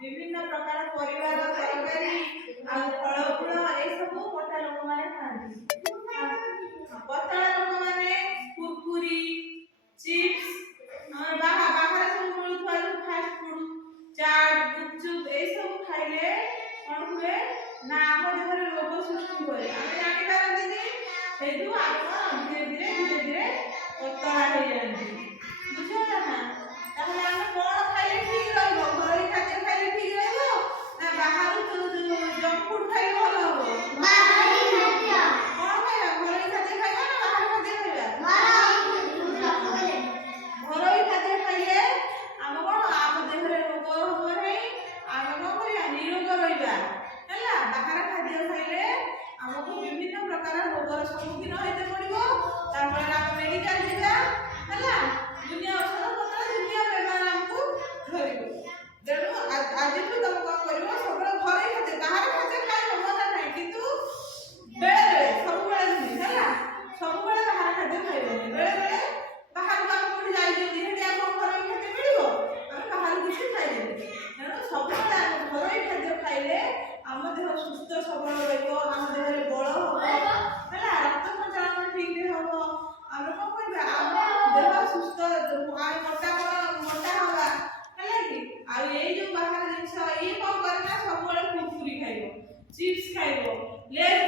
विभिन्न प्रकार परिवार तरकारी आ फल फूल ए सब मोटा लोक माने खाती। पतला लोक माने कुरकुरी चिप्स बाहर सब मिलुथवा फास्ट फूड चाट गुपचुप ए सब खाइले कोन हुए ना हम देहरे रोग सृष्टि होए हम जानि पारନ୍ତି नी सेदु आपण धीरे धीरे पतला हो जाନ୍ତି बुझला ना ताहले हम कोन खाइले ठीक रहबो घरोई खाद्य खाइले ठीक रहबो ना बाहर जंक फूड खाइले भलो हबो बाहरी खाद्य कोन खाइबा घरोई खाद्य खाइबा ना बाहर खाद्य खाइबा घरोई खाद्य खाइले हम कोन हम देहरे रोग होबो नै हम कोन करिया निरोग रहइबा हैला बाहर खाद्य खाइले हमको विभिन्न प्रकार रोगर सम्मुखीन होइते पड़िबो तापर हम मेडिकल जिबा हैला दुनिया औषध पत्र दुनिया बेमार हमको धरिबो देनु आज तो तुम कोन करिवो सब घरे खाते बाहर खाते खाइ मजा नै किंतु बेले सब बेले नहीं हैला सब बेले बाहर खाते खाइबो बेले बाहर को कोन जाई जदी हेडी हम घरे खाते मिलिबो हम बाहर किछ खाइबो देनु सब बेले घरे खाते खाइले हम देह सुस्थ सबल रहइबो हम देहरे बळ होबो हैला रक्त संचालन ठीक रे होबो हम कोन करबा हम देह सुस्थ आ मोटा होबा हैला कि आ ए जो बाहर जिंस ई कोन करना सब बेले कुरकुरी खाइबो चिप्स खाइबो लेज